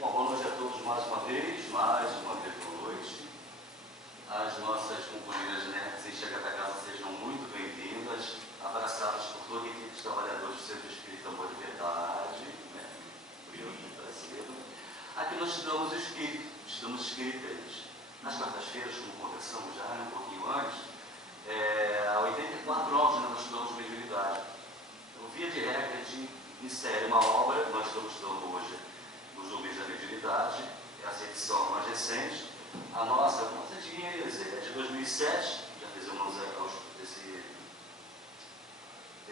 Bom, boa noite a todos mais uma vez, boa noite. As nossas companheiras nerds em Chega da Casa sejam muito bem-vindas, abraçadas por toda a equipe de trabalhadores do Centro Espírita Amor e Verdade, né? Curioso, muito prazer. Aqui nós estudamos o Espírito, estudamos Espíritas. Nas quartas-feiras, como conversamos já um pouquinho antes, há 84 anos nós estudamos mediunidade. Então, via de regra, a gente insere uma obra, nós estamos estudando hoje os Zumbidos da Mediunidade, essa edição mais recente. A nossa é de 2007, já fizemos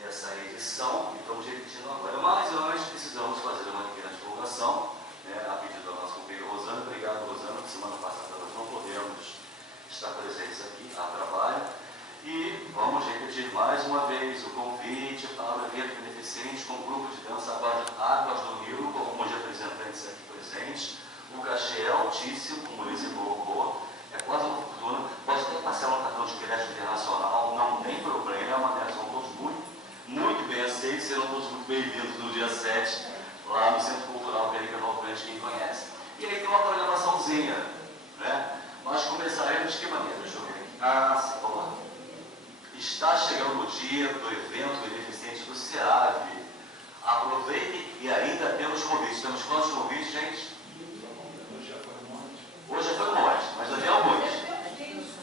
essa edição e estamos repetindo agora. Mas antes precisamos fazer uma pequena divulgação, né, a pedido da nossa companheira Rosana. Obrigado, Rosana, porque semana passada nós não podemos estar presentes aqui a trabalho. E vamos repetir mais uma vez o convite para o evento beneficente com o grupo de dança Águas do Rio, com os representantes aqui presentes. O cachê é altíssimo, como disse o é quase uma fortuna. Pode até passar um cartão de crédito internacional, não tem problema, né? São todos muito bem aceitos, serão todos muito bem-vindos no dia 7, lá no Centro Cultural América Grande, quem conhece. E aí tem uma programaçãozinha, né? Nós começaremos de que maneira? Deixa eu ver aqui. Sim, vamos lá. Está chegando o dia do evento beneficente do SEAV. Aproveitem e ainda temos convites. Temos quantos convites, gente? Hoje já foi um monte, mas já tem alguns.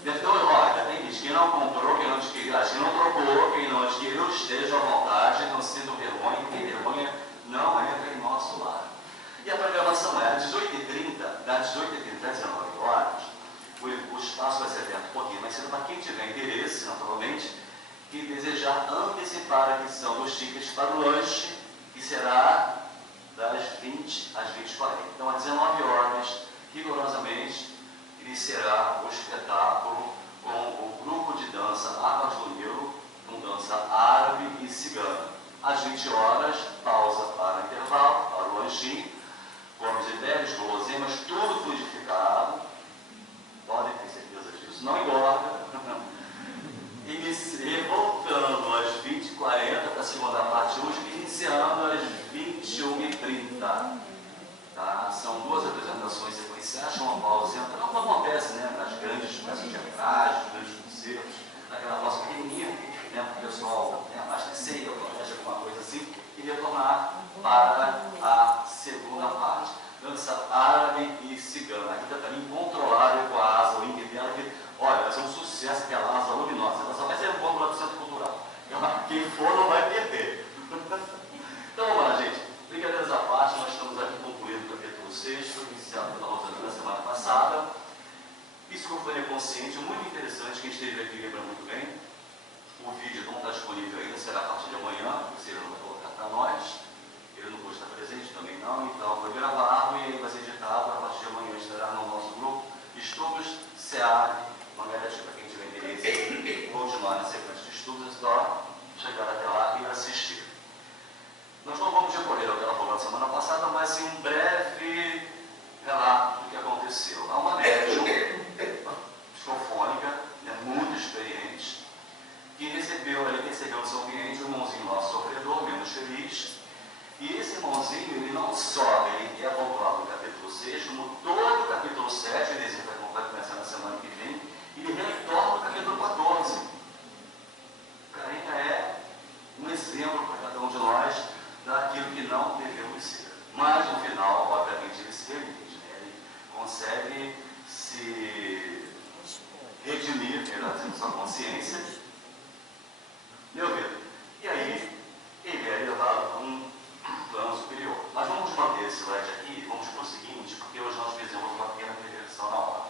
Já tem gente que não comprou, quem não adquiriu, que não trocou, quem não adquiriu, esteja à vontade, não sintam vergonha, porque vergonha não entra em nosso lar. E a programação é às 18h30, das 18h30 às 19 horas. O espaço vai ser aberto um pouquinho mais cedo para quem tiver interesse, naturalmente, e desejar antecipar a aquisição dos tickets para o lanche, que será das 20 às 20h40. Então, às 19 horas, rigorosamente, iniciará o espetáculo com o grupo de dança Águas do Rio, com dança árabe e cigana. Às 20 horas, pausa para intervalo, para o lanchinho, comes e bebes, guloseimas, tudo fluidificado. Podem ter certeza disso, não engorda. Voltando às 20h40 para a segunda parte hoje, iniciando às 21h30. Tá? São duas apresentações sequenciais, uma pausa central, como acontece, né, nas grandes peças teatrais, nos grandes concertos, naquela nossa pequenininha, né, para o pessoal, né, abastecer, alguma coisa assim, e retornar para a segunda parte. Dança árabe e cigana. Aqui está também incontrolável com a asa, o link dela, que, olha, vai ser um sucesso aquela asa luminosa. Ela só vai ser bom para o Centro Cultural. Quem for não vai perder. Então vamos lá, gente. Brincadeiras à parte, nós estamos aqui concluindo o capítulo 6, iniciado pela Rosana na semana passada. Psicofonia consciente, muito interessante. Quem esteve aqui lembra muito bem. O vídeo não está disponível ainda, será a partir de amanhã, ou seja, não vai colocar para nós. Ele não pôde estar presente, também não, então foi gravado e ele vai ser editado. A partir de amanhã estará no nosso grupo Estudos SEAV, uma garantia para quem tiver interesse em continuar na sequência de estudos, é só chegar até lá e assistir. Nós não vamos recorrer ao que ela falou na semana passada, mas sim um breve relato do que aconteceu. Há uma médium psicofônica, né, muito experiente, que recebeu no seu ambiente um irmãozinho lá sofredor, menos feliz. E esse irmãozinho, ele não só ele é voltado no capítulo 6, como todo o capítulo 7, ele vai começar na semana que vem, ele retorna no capítulo 14. O cara ainda é um exemplo para cada um de nós daquilo que não devemos ser. Mas no final, obviamente, ele se remite, né? Ele consegue se redimir, melhor dizendo, sua consciência. Meu Deus. E aí, ele é levado para um plano superior. Mas vamos manter esse slide aqui, vamos para o seguinte, porque hoje nós fizemos uma pequena regressão na hora.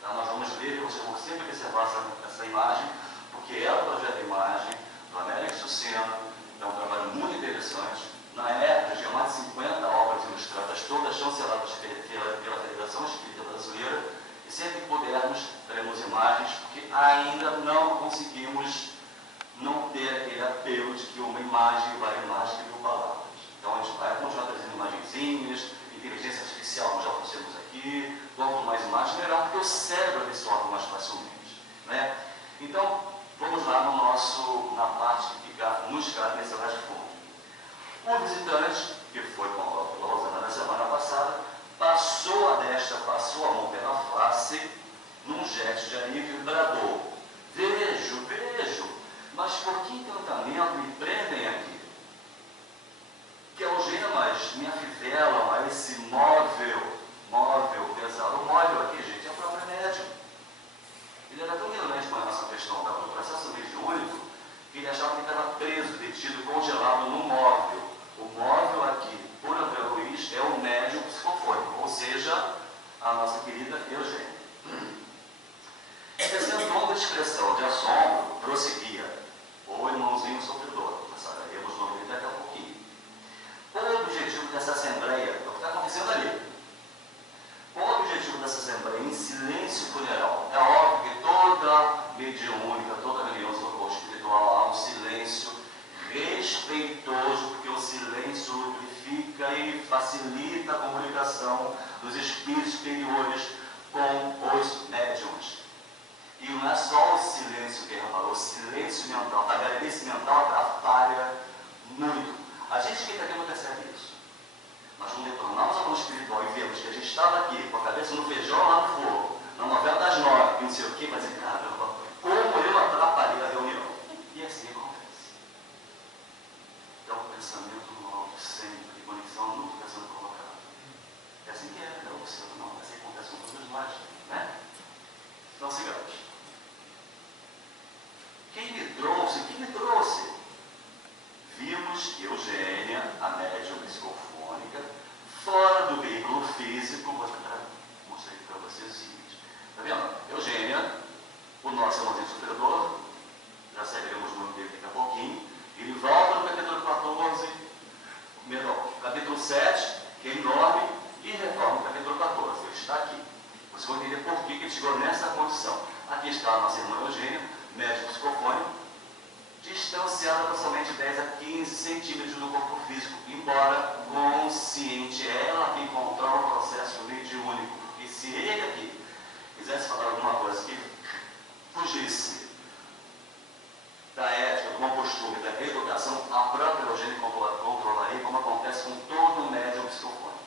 Tá? Nós vamos ver, vocês vão sempre observar essa imagem, porque ela projeta a imagem do Américo Sucena, é um trabalho muito interessante. Na época, tinha mais de 50 obras ilustradas, todas chanceladas pela Federação Espírita Brasileira, e sempre que pudermos, teremos imagens, porque ainda não conseguimos não ter aquele apelo de que uma imagem vale mais que 1000 palavras. Então, a gente vai continuar trazendo imagenzinhas, inteligência artificial, como já trouxemos aqui, quanto mais imagens, melhor, porque o cérebro absorve mais facilmente. Né? Então, vamos lá na parte que fica nos cabe nesse slide de fundo. O visitante, que foi com a Rosana na semana passada, comunicação dos espíritos superiores com os médiums. E não é só o silêncio que ele falou, o silêncio mental, a galerice mental atrapalha muito. A gente que está aqui não percebe isso. Nós não retornamos ao mundo espiritual e vemos que a gente estava aqui com a cabeça no feijão lá no fogo, na novela das 9, e não sei o que, mas caramba, como eu atrapalhei a reunião. E assim acontece. Então o pensamento no alto sempre, conexão nunca está sendo colocada. É assim que é, não é você, não, é assim que acontece com todos nós, né? Então sigamos. Quem me trouxe? Vimos Eugênia, a médium psicofônica, fora do veículo físico. Vou mostrar aqui para vocês o seguinte. Está vendo? Eugênia, o nosso irmãozinho sofredor, já saberemos o nome dele daqui a pouquinho. Ele volta no capítulo 14, capítulo 7, que é enorme, e retorna no capítulo 14. Ele está aqui. Vocês vão entender por que ele chegou nessa condição. Aqui está a nossa irmã Eugênia, médium psicofônico, distanciada aproximadamente 10 a 15 centímetros do corpo físico, embora consciente. É ela quem controla o processo mediúnico. E se ele aqui quisesse falar alguma coisa que fugisse da ética, do bom costume, da educação, a própria Eugênia controlaria, como acontece com todo médium psicofônico.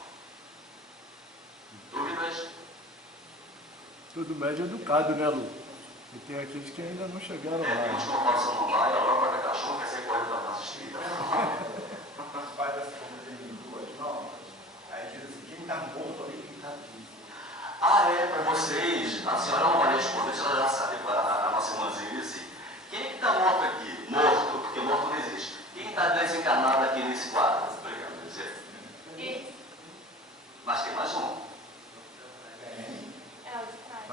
Dúvidas? Todo médium educado, né, Lu? E tem aqueles que ainda não chegaram lá. Tem uns que não vai, a Europa da cachorro quer ser correndo da nossa espírita. Faz essa coisa em duas mãos, aí diz assim, quem está morto ali, quem está vivo. Ah, é, para vocês, a senhora não vai responder, a senhora já sabe, a nossa irmãzinha disse, quem é que está morto aqui? Morto, porque morto não existe. Quem está desencarnado aqui nesse quadro? Obrigado, quer dizer. Mas tem mais um.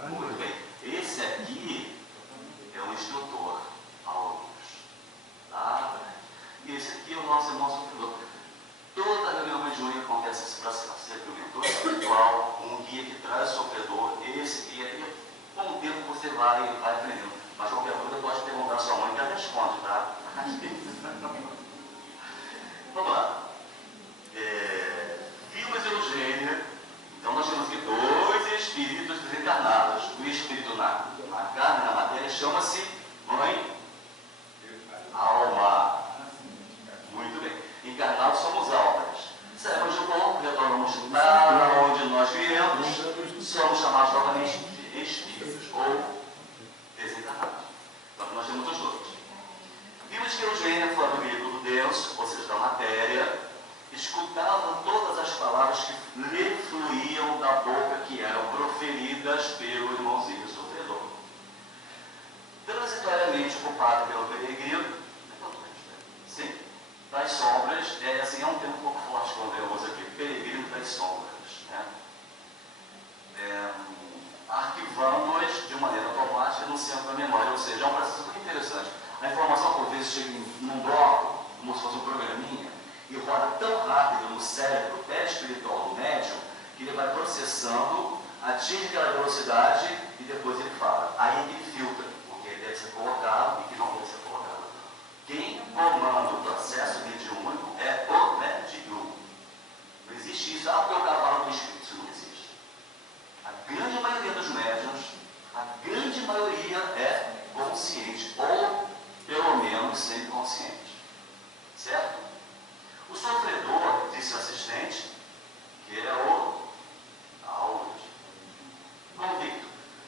Muito bem. Esse aqui é um instrutor, alunos. Tá? E esse aqui é o nosso irmão sofredor. Toda reunião mediúnica acontece esse processo. Sempre um mentor espiritual, um guia que traz o sofredor, esse guia aí, com o tempo você vai aprendendo. Mas qualquer coisa pode perguntar à sua mãe que ela responde, tá? Vamos lá. Vimos Eugênia. Então nós temos aqui dois espíritos desencarnados. O espírito na carne, na matéria, chama-se mãe alma. Muito bem. Encarnados somos almas. Saímos do corpo, retornamos para onde nós viemos, somos chamados novamente de espíritos ou desencarnados. Então nós temos os dois. Vimos que Eugênia, fora do veículo denso, ou seja, da matéria, escutava todas as palavras que lhe fluíam da boca, que eram proferidas pelo irmãozinho sofredor. Transitoriamente ocupado pelo peregrino, sim, das sombras, assim, é um termo um pouco forte quando eu uso aqui, peregrino das sombras, né? Arquivando-as de maneira automática no centro da memória, ou seja, é um processo muito interessante. A informação, por vezes, chega num bloco, como se fosse um programinha, e roda tão rápido no cérebro espiritual do médium, que ele vai processando, atinge aquela velocidade e depois ele fala. Aí ele filtra o que deve ser colocado e o que não deve ser colocado. Quem comanda o processo mediúnico é o médium. Não existe isso, porque o cavalo do espírito, isso não existe. A grande maioria dos médiuns, a grande maioria é consciente, ou pelo menos semi-consciente. Certo? O sofredor, disse o assistente, que ele é o Audi. Convicto.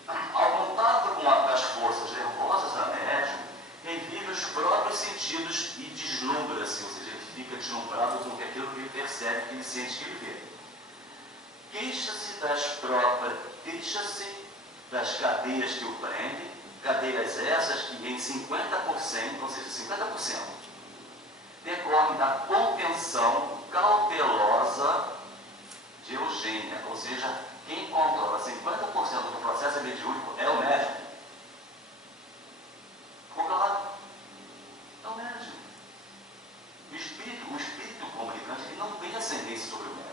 Ao contato com as forças nervosas da médium, revive os próprios sentidos e deslumbra-se, ou seja, ele fica deslumbrado com aquilo que ele percebe, que ele sente, que ele vê. Queixa-se das cadeias que o prendem, cadeias essas que em 50%, ou seja, 50%, decorrem da contenção cautelosa de Eugênia, ou seja, quem controla 50% do processo mediúnico é o médium. Ficou claro? É o médium. O espírito comunicante, ele não tem ascendência sobre o médium.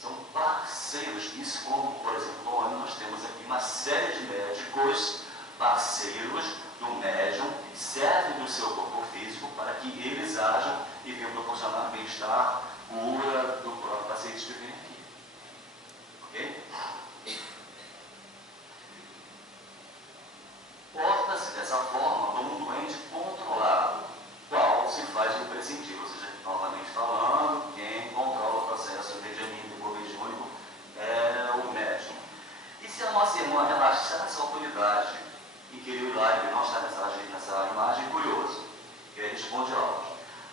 São parceiros. Isso, como, por exemplo, nós temos aqui uma série de médicos parceiros do médium, servem do seu corpo físico para que eles ajam e venham proporcionar bem-estar cura do próprio paciente que vem aqui. Ok? Porta-se dessa forma como um doente controlado, qual se faz imprescindível, ou seja, novamente falando, quem controla o processo medianímico ou mediúnico é o médium. E se a nossa irmã relaxasse a autoridade e queria ir lá e não está nessa imagem, curioso, ele responde algo.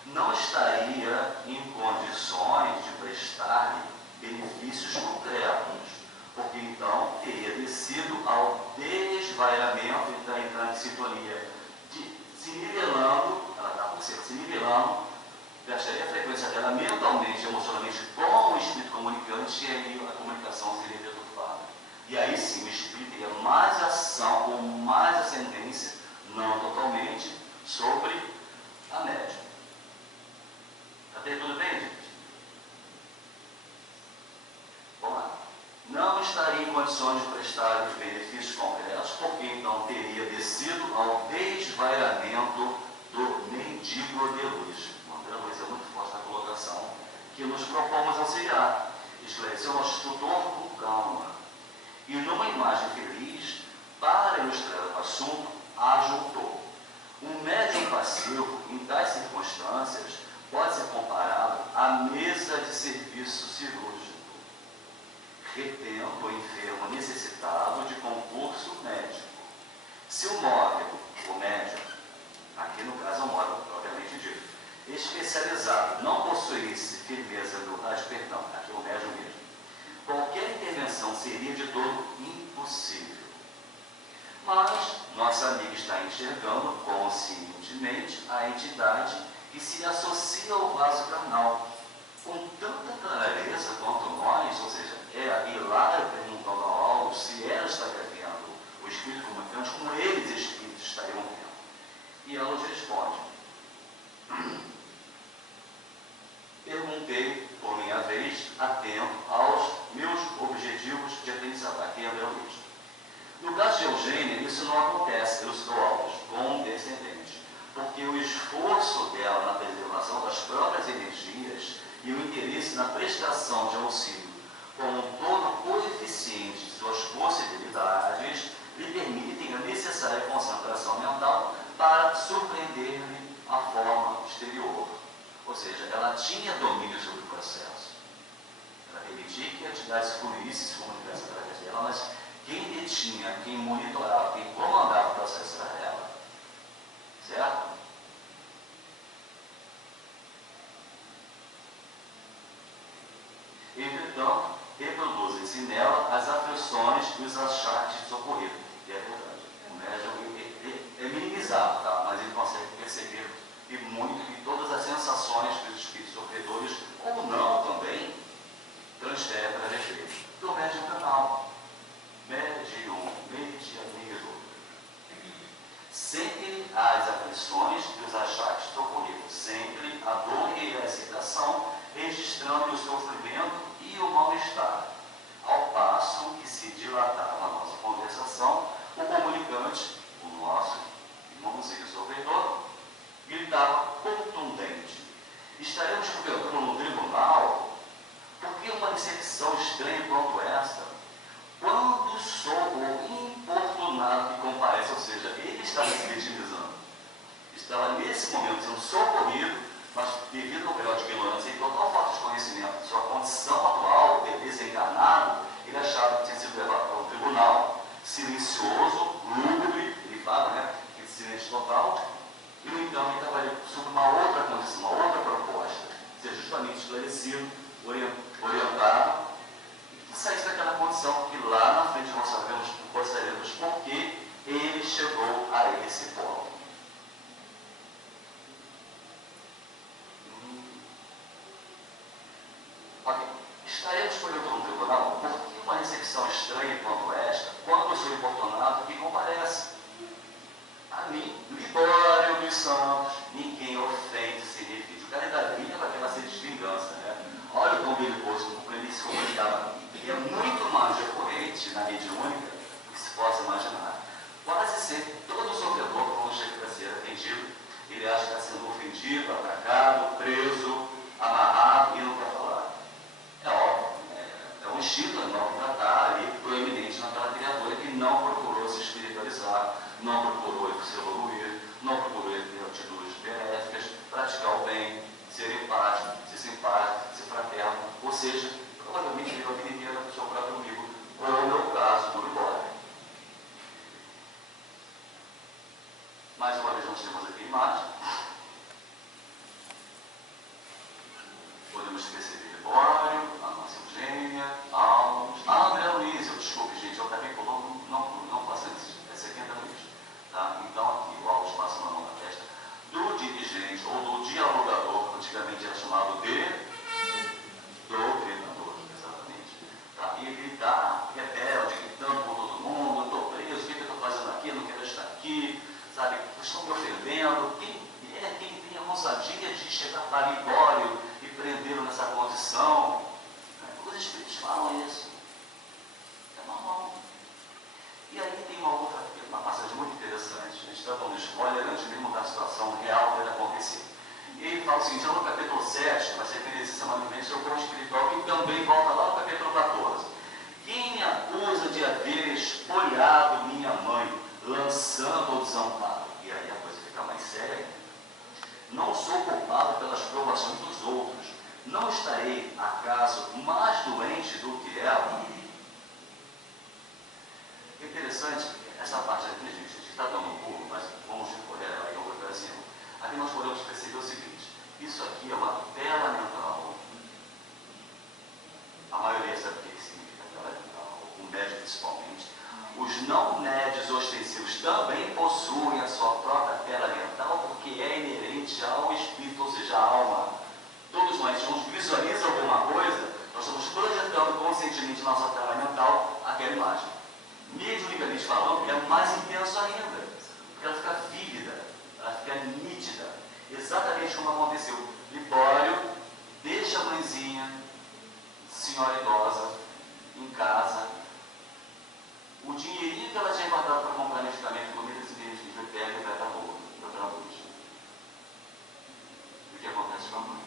Não estaria em condições de prestar-lhe benefícios concretos, porque então teria descido ao desvairamento e está entrando em sintonia, se nivelando, ela está por cima, se nivelando, gastaria a frequência dela mentalmente, emocionalmente com o espírito comunicante, e aí a comunicação seria deturpada. E aí sim, o espírito teria mais ação ou mais ascendência, não totalmente, sobre a médium. Até tudo bem, gente? Vamos lá. Não estaria em condições de prestar os benefícios concretos, porque então teria descido ao desvairamento do mendigo de luz. O André Luiz é muito forte na colocação, que nos propomos auxiliar. Esclareceu o nosso tutor com calma. E numa imagem feliz, para ilustrar o assunto, ajuntou. Um médium passivo, em tais circunstâncias, pode ser comparado à mesa de serviço cirúrgico, retendo o enfermo necessitado de concurso médico. Se o móvel, o médium, aqui no caso é um móvel propriamente dito, especializado, não possuísse firmeza no perdão, aqui é o médium mesmo, qualquer intervenção seria de todo impossível. Mas nossa amiga está enxergando conscientemente a entidade que se associa ao vaso carnal, com tanta clareza quanto nós, ou seja, é a Hilária perguntando ao Aldo se ela estaria vendo o espírito comunicante, como eles, espíritos, estariam vendo. E ela nos responde. Perguntei, por minha vez, atento aos meus objetivos de atenção. Aqui é André Luiz. No caso de Eugênia, isso não acontece, eu estou altos, condescendente, porque o esforço dela na preservação das próprias energias e o interesse na prestação de auxílio, como todo coeficiente de suas possibilidades, lhe permitem a necessária concentração mental para surpreender-lhe a forma exterior. Ou seja, ela tinha domínio sobre o processo. Ela permitia que a entidade se fluísse, se comunicasse através dela, mas quem detinha, quem monitorava, quem comandava o processo era ela. Certo? Entretanto, reproduzem-se nela as aflições e os achaques de socorrido. E é verdade. O médium é minimizado, tá? Mas ele consegue perceber e muito que todas as sensações que os espíritos sofredores, ou não também, transferem para a gente. Do médium canal. Medianismo. Sempre as aflições e os achaques de socorrido. Sempre a dor e a excitação, registrando o sofrimento e o mal-estar. Ao passo que se dilatava a nossa conversação, o comunicante, o nosso irmãozinho sofredor, gritava contundente. Estaremos colocando no tribunal, porque uma decepção estranha quanto esta, quando sou o importunado que comparece, ou seja, ele estava se vitimizando. Estava nesse momento sendo socorrido, mas devido ao grau de ignorância e total falta de conhecimento de sua condição atual, de desencarnado, ele achava que tinha sido levado para um tribunal silencioso, lúgubre, ele fala, né, que silêncio total, e no entanto ele estava ali sob uma outra condição, uma outra proposta, ser justamente esclarecido, orientado, e saísse daquela condição que lá na frente nós saberemos por que ele chegou a esse ponto. Ok. Estaremos por outro no tribunal porque uma recepção estranha quanto esta, quando eu sou importunado, que comparece a mim, Libório dos Santos, ninguém ofende sem refúgio. O cara ainda grita para que ela seja de vingança, né? Olha o tom belicoso como ele se comunicava. E é muito mais recorrente na mediúnica do que se possa imaginar. Quase sempre, todo sofredor, quando chega para ser atendido, ele acha que está sendo ofendido, atacado, preso, amarrado e não quer instinto animal que está ali proeminente naquela criatura que não procurou se espiritualizar, não procurou se evoluir, não procurou ter atitudes benéficas, praticar o bem, ser empático, ser simpático, ser fraterno, ou seja, provavelmente viveu a vida inteira do seu próprio amigo, como é o caso do Libório. Mais uma vez nós temos aqui a imagem. Podemos perceber Libório, a nossa Eugênia, Alves, André Luiz, desculpe gente, eu acabei colocando, não faço isso, essa aqui é André Luiz. Tá? Então aqui o Alves passa uma mão na testa do dirigente ou do dialogador, antigamente era chamado de doutrinador, exatamente. Tá? E ele está rebelde, gritando por todo mundo, eu estou preso, o que eu estou fazendo aqui, não quero estar aqui, sabe, estão me ofendendo. Quem tem a ousadia de chegar para Libório e prendê-lo nessa condição? Os espíritos falam isso. É normal. E aí tem uma passagem muito interessante. A gente está dando spoiler antes mesmo da situação real que vai acontecer. E ele fala o seguinte, no capítulo 7, vai ser feliz semana que vem, seu corpo espiritual, que também volta lá no capítulo 14. Quem me acusa de haver espoliado minha mãe, lançando o desamparo? E aí a coisa fica mais séria ainda. Não sou culpado pelas provações dos outros. Não estarei, acaso, mais doente do que ela? É interessante, essa parte aqui, gente, a gente está dando um pulo, mas vamos recorrer aí ao Brasil. Aqui nós podemos perceber o seguinte, isso aqui é uma tela mental. A maioria sabe o que significa tela mental, o médio principalmente. Os não médios ostensivos também possuem a sua própria tela mental, porque é inerente ao espírito, ou seja, à alma. Todos nós, se nos visualiza alguma coisa, nós estamos projetando conscientemente na nossa tela mental aquela imagem. Mediunicamente falando, é mais intenso ainda, porque ela fica vívida, ela fica nítida, exatamente como aconteceu. Libório deixa a mãezinha, senhora idosa, em casa. O dinheirinho que ela tinha guardado para comprar medicamento, comida, simplesmente pega e vai para a rua, para a luz. O que acontece com a mãe?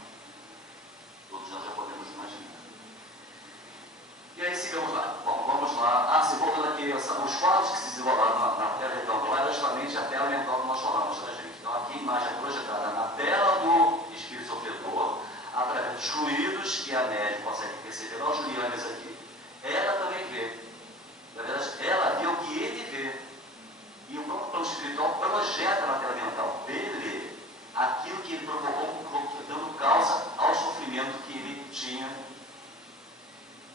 Todos nós já podemos imaginar. E aí sigamos lá. Bom, vamos lá. Se voltando aqui, os quadros que se desenrolaram na tela retangular é justamente a tela mental que nós falamos, tá, gente? Então aqui a imagem é projetada na tela do espírito sofredor, através dos fluidos que a médium consegue perceber. Olha o Julianes aqui. Ela também vê. Na verdade, ela vê o que ele vê. E o próprio plano espiritual projeta na tela mental dele aquilo que ele provocou, dando causa ao sofrimento que ele tinha,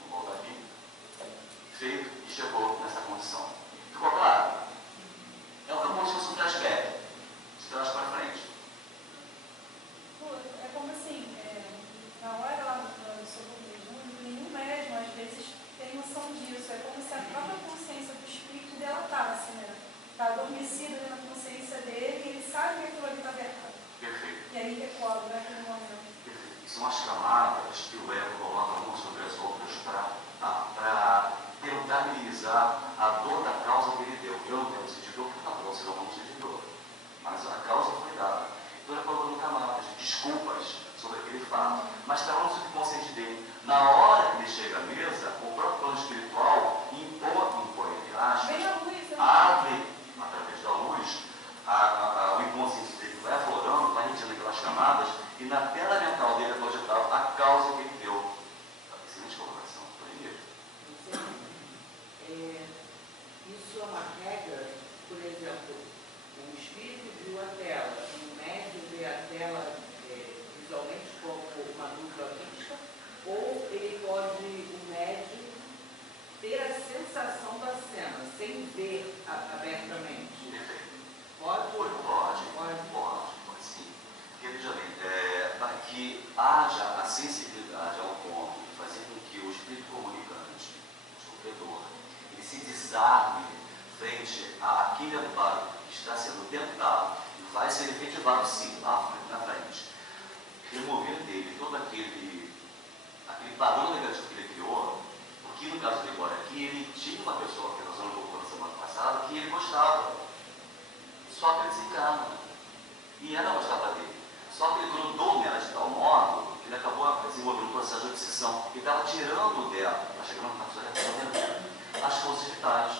vou voltar aqui, feito e chegou nessa condição. Ficou claro? É como se fosse um flashback, de trás para frente. É como assim, na hora lá do socorro, nenhum médium às vezes tem noção disso. É como se a própria consciência do espírito delatasse, né? Está adormecida na consciência dele e ele sabe que aquilo ali está errado. Perfeito. E aí recorda naquele momento. Perfeito. São as camadas que o ego coloca umas sobre as outras para tentar minimizar a dor da causa que ele deu. Eu não quero sentir dor, porque não, senão vamos sentir dor. Mas a causa foi dada. Então ele colocou camadas, desculpas sobre aquele fato, mas estava no subconsciente dele. Na hora que ele chega à mesa, o próprio plano espiritual impõe, entre aspas, abre, através da luz, o inconsciente dele vai aflorando, vai retirando aquelas camadas, e na tela mental dele é projetada a causa que ele deu. Excelente colocação, isso é uma regra, por exemplo, o espírito viu a tela, o médium vê a tela visualmente como uma dupla vista, ou ele pode, o médium, ter a sensação da cena, sem ver abertamente. Pode? Pode sim. Porque, veja bem, para que haja a sensibilidade ao ponto de fazer com que o espírito comunicante, o sofredor, ele se desarme frente àquele amparo que está sendo tentado e vai ser efetivado sim, lá na frente, remover dele todo aquele padrão negativo que ele criou, porque no caso dele agora aqui, ele tinha uma pessoa que nós vamos voltar na semana passada que ele gostava, só que ele desencarna, e ela gostava dele, só que ele grudou nela de tal modo que ele acabou desenvolvendo um processo de obsessão, e estava tirando aberto, está chegando no capsular aberto, as forças vitais.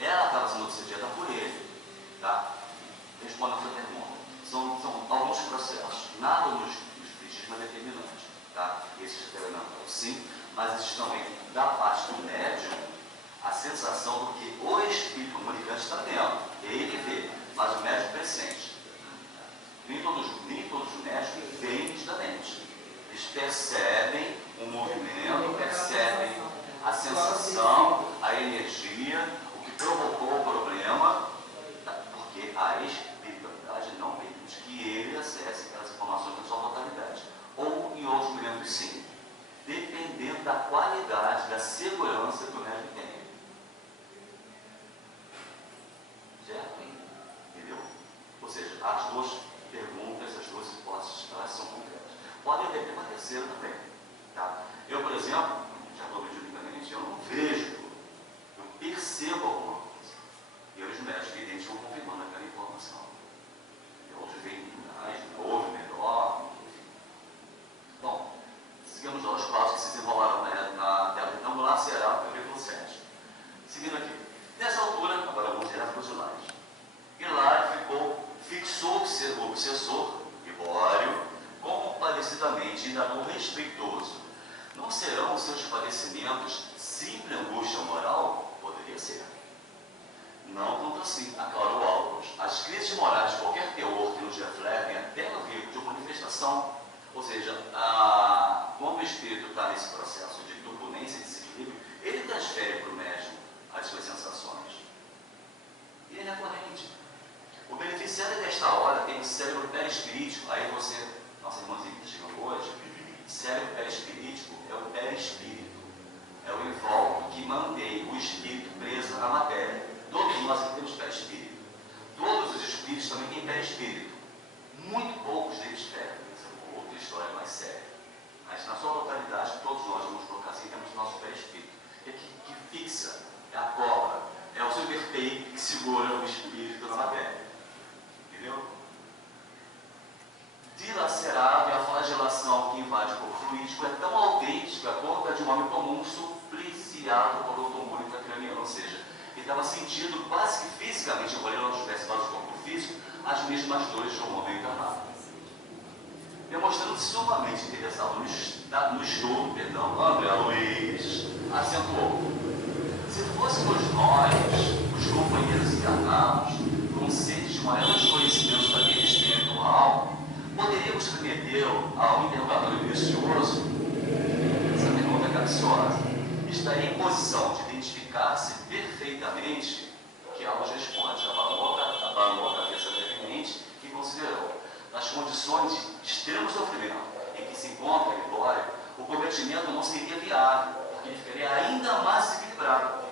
Ela estava sendo obsediada por ele. Tá? Responda a sua pergunta. São alguns processos. Nada nos espiritismo é determinante. Tá? Esse experimental, sim, mas existe também, da parte do médium, a sensação do que o espírito comunicante está vendo. Ele vê, mas o médium pressente. Nem todos os médicos veem nitidamente. Eles percebem o movimento, percebem a sensação, a energia, o que provocou o problema, porque a espiritualidade não permite que ele acesse aquelas informações na sua totalidade. Ou em outros momentos, sim, dependendo da qualidade, da segurança que o médium tem. Certo? Entendeu? Ou seja, as duas perguntas, as duas hipóteses, elas são concretas. Pode haver uma terceira também. Tá? Eu, por exemplo, já estou mediunicamente, eu não vejo, eu percebo alguma coisa. E os médicos evidentes vão confirmando aquela informação. E outros veem mais, novo, melhor, enfim. Bom, seguimos aos passos que se desenrolaram na tela retangular, será o capítulo 7. Seguindo aqui. Nessa altura, agora vamos direto para os lares. Hilário fixou o obsessor, Libório, compadecidamente, indagou respeitoso. Não serão os seus padecimentos simples angústia moral? Poderia ser. Não tanto assim, aclarou Álvares. As crises morais de qualquer teor que nos refletem até no rico de manifestação, ou seja, quando o espírito está nesse processo de turbulência e desequilíbrio, ele transfere para o médium as suas sensações. E ele é corrente. O beneficiário desta hora tem um cérebro perispirítico. Aí você, nossa irmãzinha que chegou hoje, cérebro perispirítico é o perispírito. É o invólucro que mantém o espírito preso na matéria. Todos nós aqui temos perispírito. Todos os espíritos também têm perispírito. Muito poucos deles perdem. Essa é outra história mais séria. Mas na sua totalidade, todos nós, vamos colocar assim, temos o nosso perispírito. É que fixa, é a cobra, é o superpeito que segura o espírito na matéria. Entendeu? Dilacerado e a flagelação que invade o corpo fluídico é tão autêntica quanto a de um homem comum supliciado por outro tumor intracraniano, ou seja, ele estava sentindo quase que fisicamente, embora ele não tivesse dado o corpo físico, as mesmas dores de um homem encarnado. Demonstrando-se sumamente interessado no estudo, André Luiz acentuou: se fôssemos nós, os companheiros encarnados, com sede de maiores conhecimentos da vida espiritual, poderíamos submetê-lo ao interrogatório minucioso? Essa pergunta é capciosa. Estaria em posição de identificar-se perfeitamente, que Alves responde, abanou a cabeça levemente e considerou: nas condições de extremo sofrimento em que se encontra a Libório, o cometimento não seria viável, porque ele ficaria ainda mais desequilibrado.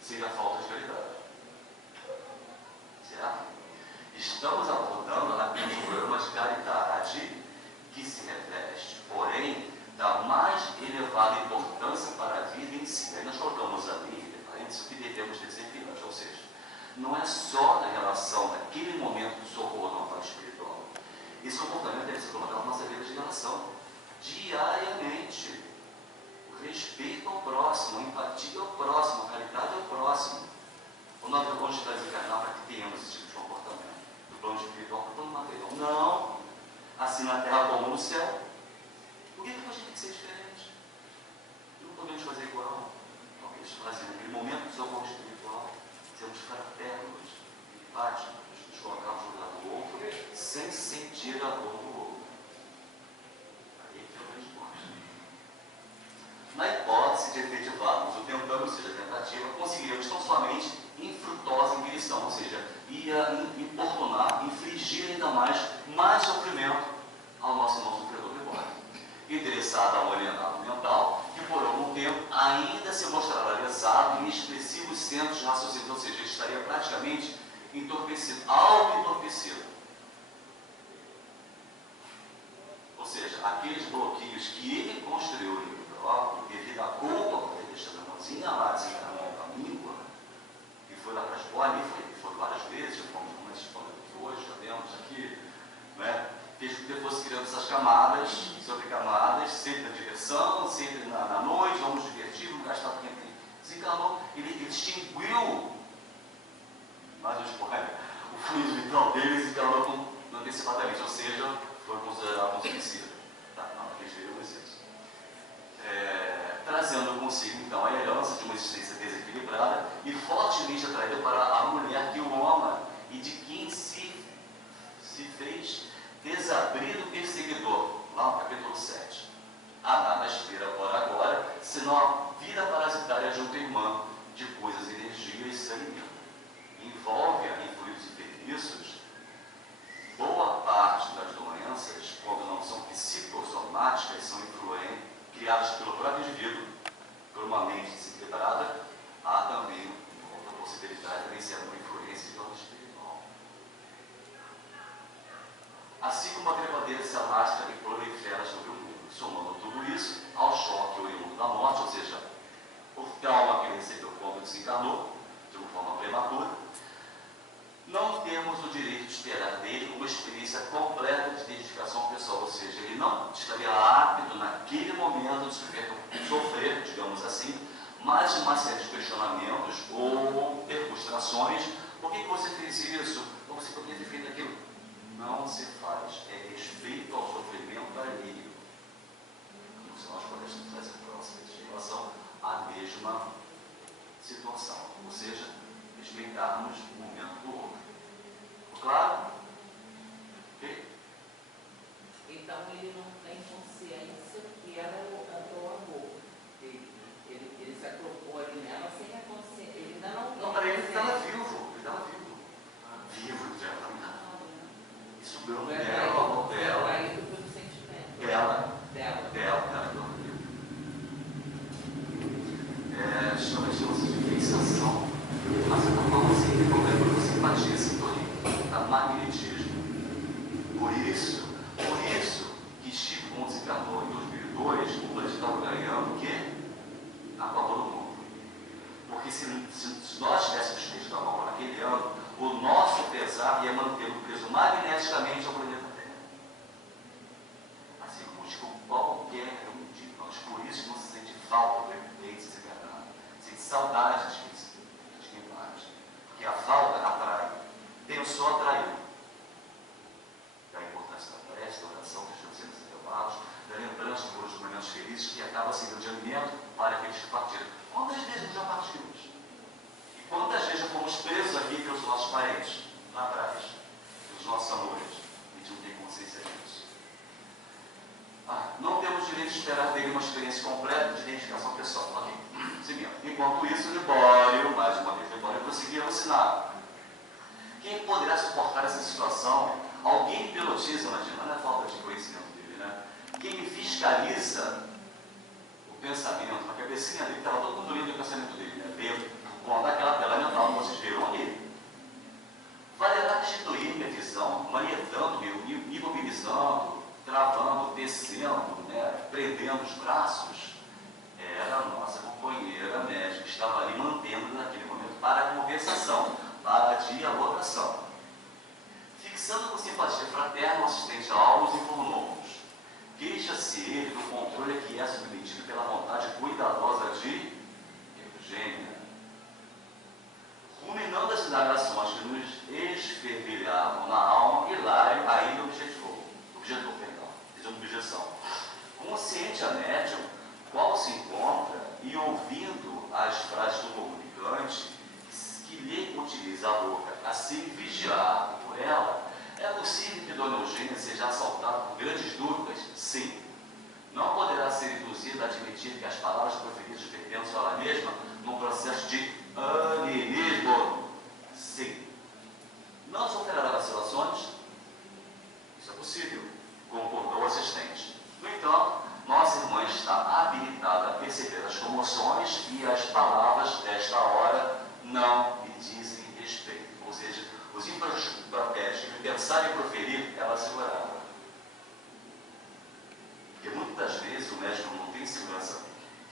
Seria a falta de caridade. Certo? Estamos abordando apenas um programa de caridade que se reveste, porém, da mais elevada importância para a vida em si. Aí nós colocamos ali, o que devemos desempenhar, ou seja, não é só na relação naquele momento do socorro ao plano espiritual. Esse comportamento deve ser colocado na nossa vida de relação diariamente. O respeito ao próximo, a empatia ao próximo, a caridade ao próximo. Ou nós vamos estar desencarnar para que tenhamos esse tipo de comportamento, do plano espiritual para o plano material. Não, assim na terra como no céu. Por que a gente tem que ser diferente? Não podemos fazer igual ao que eles fazem naquele momento do socorro espiritual. Sermos fraternos, empáticos, nos colocarmos no lado do outro, sem sentir a dor do outro. Aí é que é o grande ponto. Na hipótese de efetivarmos o tentando, ou seja, a tentativa, conseguiríamos tão somente infrutuosa inquirição, ou seja, ia importunar, infligir ainda mais sofrimento ao nosso irmão sofredor Libório, interessado a um alienado mental, que por algum tempo ainda se mostrará lesado em expressivos centros de raciocínio, ou seja, ele estaria praticamente entorpecido, auto-entorpecido. Ou seja, aqueles bloqueios que ele construiu em ele próprio, devido à culpa por ter deixado a mãozinha lá desencarnou o caminho, que foi lá para as bolas, foi várias vezes, como nós falamos hoje, já vemos aqui, né? Fez com que ele fosse criando essas camadas, sobre camadas, sempre na direção, sempre na noite, ele extinguiu mais um spoiler, o fluido vital deles e calou antecipadamente, ou seja, foi considerado um suicídio. Tá, não, aqui escrevemos isso. Trazendo consigo, então, a herança de uma existência desequilibrada e fortemente atraída para a mulher que o ama e de quem se fez desabrido perseguidor, lá no capítulo 7. Há nada espera por agora, senão a vida parasitária de outra irmã, de coisas, energia e se alimenta. Envolve-a em fluidos enfermiços. Boa parte das doenças, quando não são psicossomáticas, são criadas pelo próprio indivíduo, por uma mente desequilibrada. Há também outra possibilidade de ser uma influência de ordem espiritual. Assim como a trepadeira se alastra e prolifera sobre o mundo, somando tudo isso ao choque oriundo da morte, ou seja, o trauma que ele recebeu quando desencarnou, de uma forma prematura, não temos o direito de esperar dele uma experiência completa de identificação pessoal, ou seja, ele não estaria apto naquele momento de sofrer, digamos assim, mais de uma série de questionamentos ou ter frustrações. Por que você fez isso? Ou você poderia ter feito aquilo? Não se faz. É respeito ao sofrimento alheio. Como se nós pudéssemos fazer próximas em relação à mesma situação. Ou seja, respeitarmos o momento do outro. Claro? Ok? Então ele não tem consciência que ela é o amor. Ele se agrupou ali nela sem a consciência. Ele ainda não tem. Não, para ele estava vivo. Ele estava vivo. Vivo, já estava enganado. Isso ganhou dela, o amor dela. Atraído pelo sentimento. Dela. Dela. Chama-se de fixação. Mas de certa forma, assim, tem problema com simpatia, sintonia. Magnetismo. Por isso que Chico, quando se encarnou em 2002, o planeta estava ganhando o quê? A Copa do Mundo. Porque se nós tivéssemos feito a Copa naquele ano, o nosso pesar ia mantê-lo preso magneticamente ao planeta Terra. Assim como Chico, qualquer um de nós. Por isso não se sente falta do evidente desencarnado. Sente saudade de quem parte. Porque a falta atrai. Pensou, atraiu. Da importância da prece, da oração, dos sendo elevados, da lembrança dos momentos felizes que acaba sendo de alimento para aqueles que partiram. Quantas vezes já partimos? E quantas vezes já fomos presos aqui pelos nossos parentes, lá atrás, pelos nossos amores? A gente não tem consciência disso. Não temos direito de esperar dele uma experiência completa de identificação pessoal. Ok. Enquanto isso, Libório, mais uma vez, Libório prosseguia alucinado. Quem poderá suportar essa situação? Alguém pilotiza, imagina, não é falta de conhecimento dele, né? Quem me fiscaliza o pensamento, a cabecinha dele, estava todo mundo lendo o pensamento dele, né? Vendo, com aquela tela mental que vocês viram ali. Valerá destituir minha visão, manietando-me, imobilizando, travando, descendo, né? Prendendo os braços. Era a nossa companheira médica que estava ali mantendo naquele momento para a conversação, para a dialogação. Fixando com simpatia fraterna o assistente Alves, informou-nos. Queixa-se ele do controle que é submetido pela vontade cuidadosa de Eugênia. Ruminando as indagações que nos esfervilhavam na alma, Hilário ainda objetou, fez uma objeção. Consciente a médium, qual se encontra, e ouvindo as frases do comunicante, que lhe utiliza a boca a ser vigiado por ela, é possível que Dona Eugênia seja assaltada por grandes dúvidas? Sim. Não poderá ser induzida a admitir que as palavras proferidas pertencem a ela mesma num processo de animismo? Sim. Não sofrerá vacilações? Isso é possível, concordou o assistente. No entanto, nossa irmã está habilitada a perceber as comoções e as palavras desta hora não lhe dizem respeito. Ou seja, os infraprotésticos que pensaram em proferir, ela segurava. Porque muitas vezes o médico não tem segurança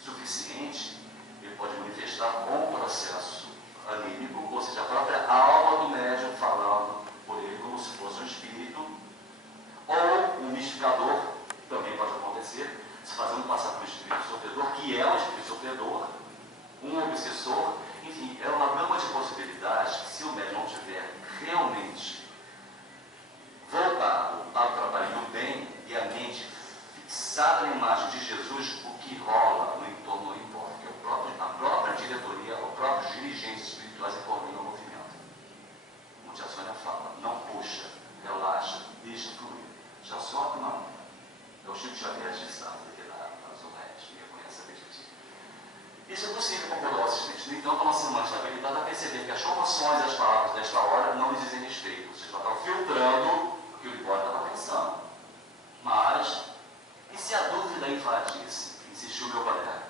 suficiente, ele pode manifestar com o processo anímico, ou seja, a própria alma do médium falando por ele como se fosse um espírito, ou um mistificador, também pode acontecer, se fazendo passar por um espírito sofredor, que é um espírito sofredor, um obsessor, Isso é possível concordar o assistente. No entanto, uma semana está habilitada a perceber que as formações e as palavras desta hora não lhes dizem respeito. Ou seja, ela está filtrando o que o Libório estava pensando. Mas, e se a dúvida invadisse? Insistiu meu colega.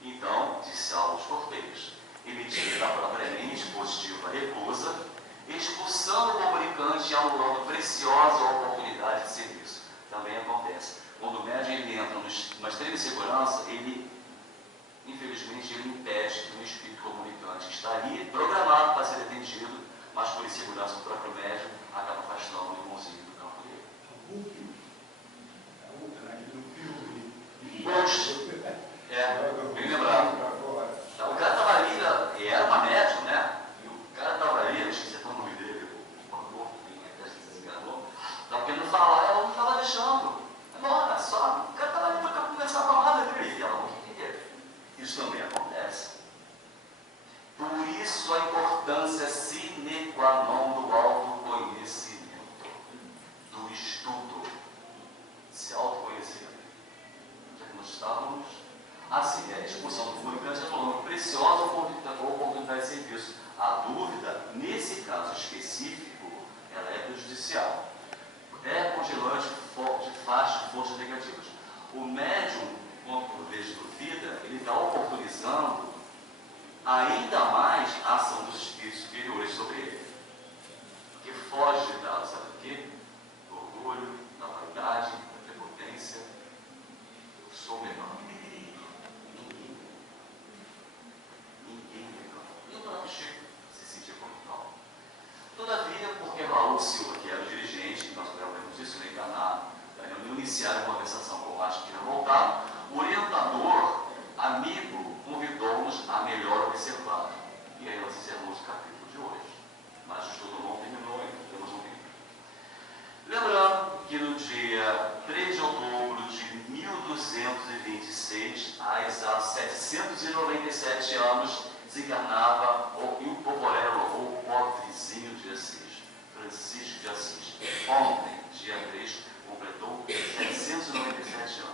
Então, disse aos porteiros, emitida propriamente positiva recusa, expulsando o comunicante e anulando preciosa oportunidade de serviço. Também acontece. Quando o médium ele entra numa extrema insegurança, infelizmente, ele impede que o espírito comunicante que está ali, programado para ser atendido, mas por insegurança do próprio médium, acaba afastando o irmãozinho do campo dele. Ghost. Bem lembrado. O cara estava ali, era uma médium, né? E o cara estava ali, esqueci até o nome dele, o ator, que se enganou, estava querendo falar, ela não estava deixando. Olha só, o cara estava ali para conversar com a amada dele, e ela não queria. Isso também acontece. Por isso a importância sine qua non do autoconhecimento, do estudo, se autoconhecer. Já que nós estávamos assim, a expulsão do comunicante é uma preciosa oportunidade de serviço. A dúvida, nesse caso específico, ela é prejudicial. É congelante de forças negativas. O médium, quando por vezes duvida, ele está oportunizando ainda mais a ação dos espíritos superiores sobre ele. Porque foge da, sabe o quê? Do orgulho, da vaidade, da prepotência. Eu sou melhor. Ninguém melhor. E o próprio Chico se sentia como tal. Todavia, porque Raul Silva, que era o dirigente, que nós gravamos isso, ele enganado, no iniciar a conversação com o Márcio que tinha voltado, o orientador, amigo, convidou-nos a melhor observar. E aí nós encerramos o capítulo de hoje. Mas o estudo não terminou ainda, temos um tempo. Lembrando que no dia 3 de outubro de 1226, há exatos 797 anos, desencarnava o Poporello, ou pobrezinho de Assis, Francisco de Assis. Ontem, dia 3, completou 797 anos.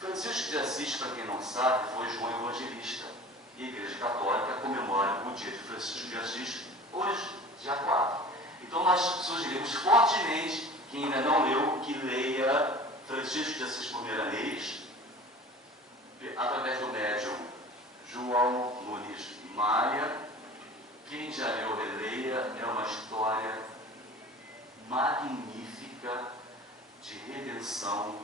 Francisco de Assis, para quem não sabe, foi João Evangelista. E a Igreja Católica comemora o dia de Francisco de Assis hoje, dia 4. Então nós sugerimos fortemente, quem ainda não leu, que leia Francisco de Assis por primeira vez, através do médium João Nunes Maia. Quem já leu, releia, é uma história magnífica de redenção,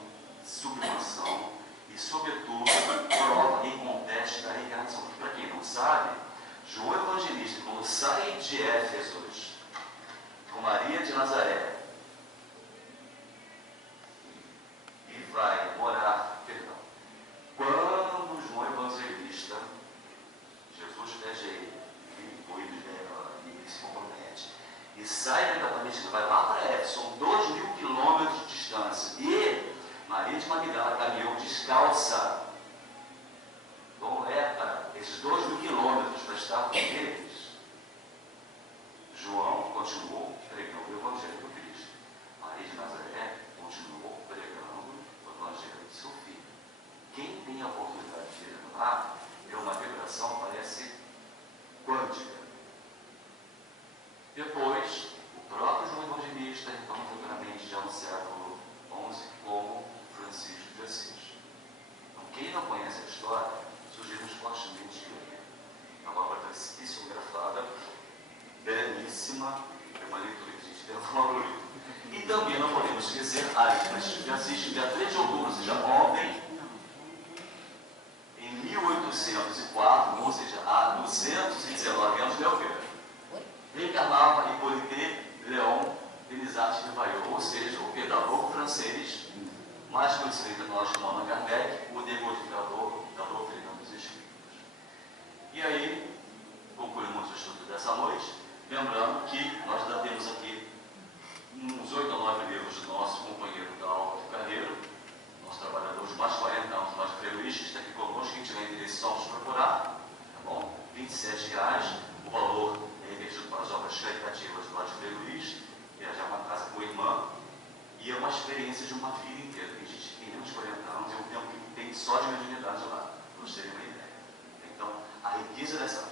sublimação e, sobretudo, prova e conteste da reencarnação. Porque, para quem não sabe, João Evangelista, quando sai de Éfesos com Maria de Nazaré e vai morar, quando João Evangelista, Jesus pede a ele, e ele se compromete, e sai da Palestina, vai lá para Éfeso, são 2.000 quilômetros de distância, e Maria de Magdala caminhou descalça, como é para esses 2.000 quilômetros para estar com eles. João continuou pregando o Evangelho do Cristo. Maria de Nazaré continuou pregando o Evangelho de seu filho. Quem tem a oportunidade de ir lá, é uma vibração, parece quântica. Depois, o próprio João Evangelista retorna futuramente, já no século XI, como Francisco de Assis. Então, quem não conhece a história, sugerimos fortemente que leia. É uma obra psicografada, belíssima, é uma leitura que a gente tem favorito. E também não podemos esquecer a Francisco de Assis, dia 3 de outubro, ou seja, ontem, em 1804, ou seja, há 219 anos, reencarnava Hippolyte Léon Denisard de Bayeux, ou seja, o pedagogo francês, mais conhecido entre nós como Allan Kardec, o decodificador da doutrina dos Espíritos. E aí, concluímos o estudo dessa noite, lembrando que nós ainda temos aqui uns 8 ou 9 livros do nosso companheiro da Alva do Carreiro, nosso trabalhador de mais de 40 anos, mais freguês, está aqui conosco, quem tiver interesse só nos procurar, tá bom? R$27, o valor é revertido para as obras caritativas do lado de Frei Luís, viajar para casa com a irmã, e é uma experiência de uma vida inteira. Tem gente que tem menos de 40 anos, é um tempo que tem só de mediunidade lá. Nós guisa dessa